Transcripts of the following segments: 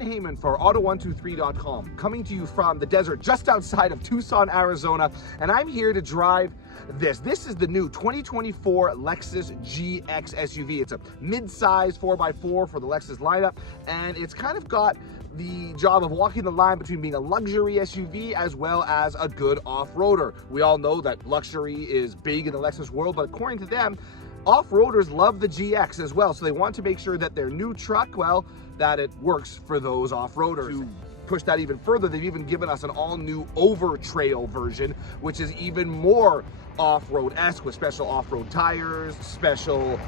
Dan Heyman for 𝗟𝗲𝘅𝘂𝘀 coming to you from the desert just outside of Tucson, Arizona, and I'm here to drive this. This is the new 2024 Lexus GX SUV. It's a mid-size 4x4 for the Lexus lineup, and it's kind of got the job of walking the line between being a luxury SUV as well as a good off-roader. We all know that luxury is big in the Lexus world, but according to them, off-roaders love the GX as well, so they want to make sure that their new truck, well, that it works for those off-roaders. To push that even further, they've even given us an all-new over-trail version, which is even more off-road-esque with special off-road tires, special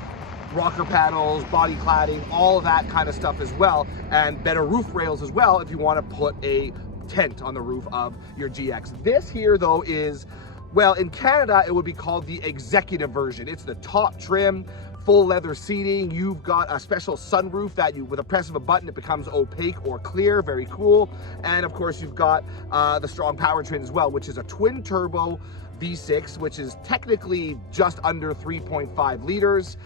rocker panels, body cladding, all of that kind of stuff as well, and better roof rails as well if you want to put a tent on the roof of your GX. This here, though, is, well, in Canada, it would be called the executive version. It's the top trim, full leather seating. You've got a special sunroof that with a press of a button, it becomes opaque or clear, very cool. And of course, you've got the strong powertrain as well, which is a twin turbo V6, which is technically just under 3.5 liters,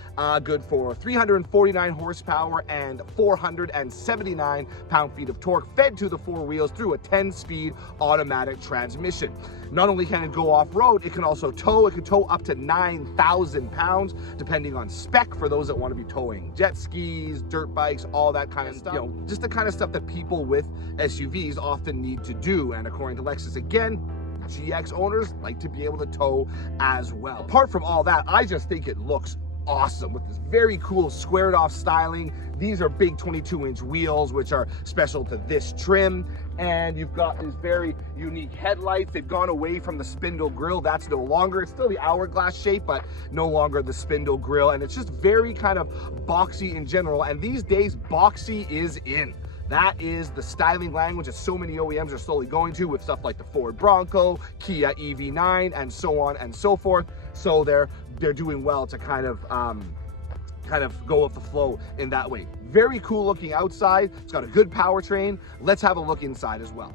good for 349 horsepower and 479 pound-feet of torque, fed to the four wheels through a 10-speed automatic transmission. Not only can it go off-road, it can also tow. It can tow up to 9,000 pounds, depending on spec, for those that want to be towing jet skis, dirt bikes, all that kind of stuff. You know, just the kind of stuff that people with SUVs often need to do. And according to Lexus, again, GX owners like to be able to tow as well. Apart from all that, I just think it looks awesome with this very cool squared off styling. These are big 22-inch wheels, which are special to this trim. And you've got these very unique headlights. They've gone away from the spindle grille. That's no longer, it's still the hourglass shape, but no longer the spindle grille. And it's just very kind of boxy in general. And these days, boxy is in. That is the styling language that so many OEMs are slowly going to, with stuff like the Ford Bronco, Kia EV9, and so on and so forth. So they're doing well to kind of go with the flow in that way. Very cool looking outside. It's got a good powertrain. Let's have a look inside as well.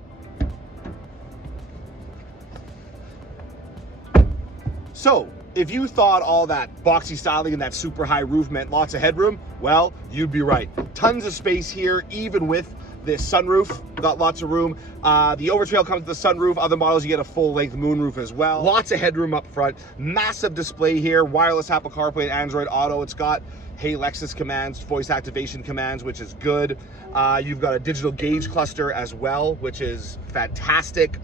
So, if you thought all that boxy styling and that super high roof meant lots of headroom, well, you'd be right. Tons of space here, even with this sunroof. Got lots of room. The overtrail comes with the sunroof. Other models, you get a full-length moonroof as well. Lots of headroom up front. Massive display here. Wireless Apple CarPlay and Android Auto. It's got Hey Lexus commands, voice activation commands, which is good. You've got a digital gauge cluster as well, which is fantastic.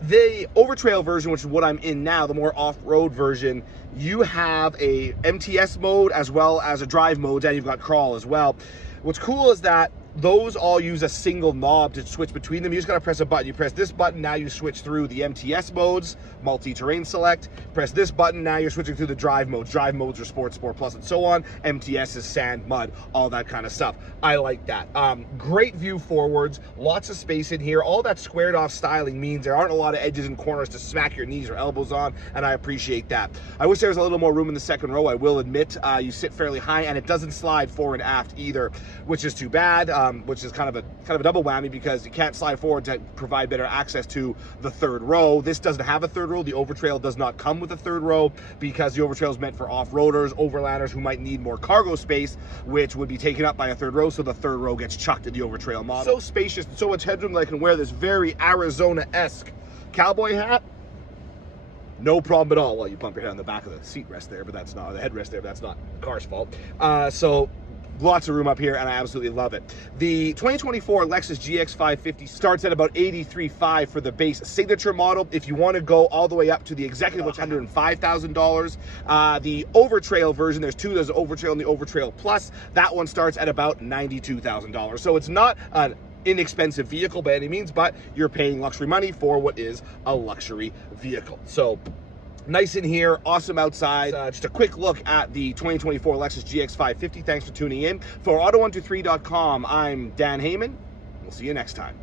The overtrail version, which is what I'm in now, the more off-road version, you have a MTS mode as well as a drive mode, and you've got crawl as well. What's cool is that those all use a single knob to switch between them. You just gotta press a button. You press this button, now you switch through the MTS modes, multi-terrain select. Press this button, now you're switching through the drive modes. Drive modes are Sport, Sport Plus, and so on. MTS is sand, mud, all that kind of stuff. I like that. Great view forwards, lots of space in here. All that squared off styling means there aren't a lot of edges and corners to smack your knees or elbows on, and I appreciate that. I wish there was a little more room in the second row, I will admit. You sit fairly high, and it doesn't slide fore and aft either, which is too bad. Which is kind of a double whammy, because you can't slide forward to provide better access to the third row. This doesn't have a third row. The overtrail does not come with a third row, because the overtrail is meant for off-roaders, overlanders who might need more cargo space, which would be taken up by a third row, so the third row gets chucked in the overtrail model. So spacious and so much headroom that I can wear this very Arizona-esque cowboy hat. No problem at all. Well, you bump your head on the back of the seat rest there, but that's not the headrest there, but that's not the car's fault. So lots of room up here, and I absolutely love it. The 2024 Lexus GX 550 starts at about $83,500 for the base signature model. If you want to go all the way up to the executive, which is $105,000. The overtrail version, there's two. There's the overtrail and the overtrail plus. That one starts at about $92,000. So it's not an inexpensive vehicle by any means, but you're paying luxury money for what is a luxury vehicle. So nice in here, awesome outside. Just a quick look at the 2024 Lexus GX 550. Thanks for tuning in. For 𝗟𝗲𝘅𝘂𝘀.com, I'm Dan Heyman. We'll see you next time.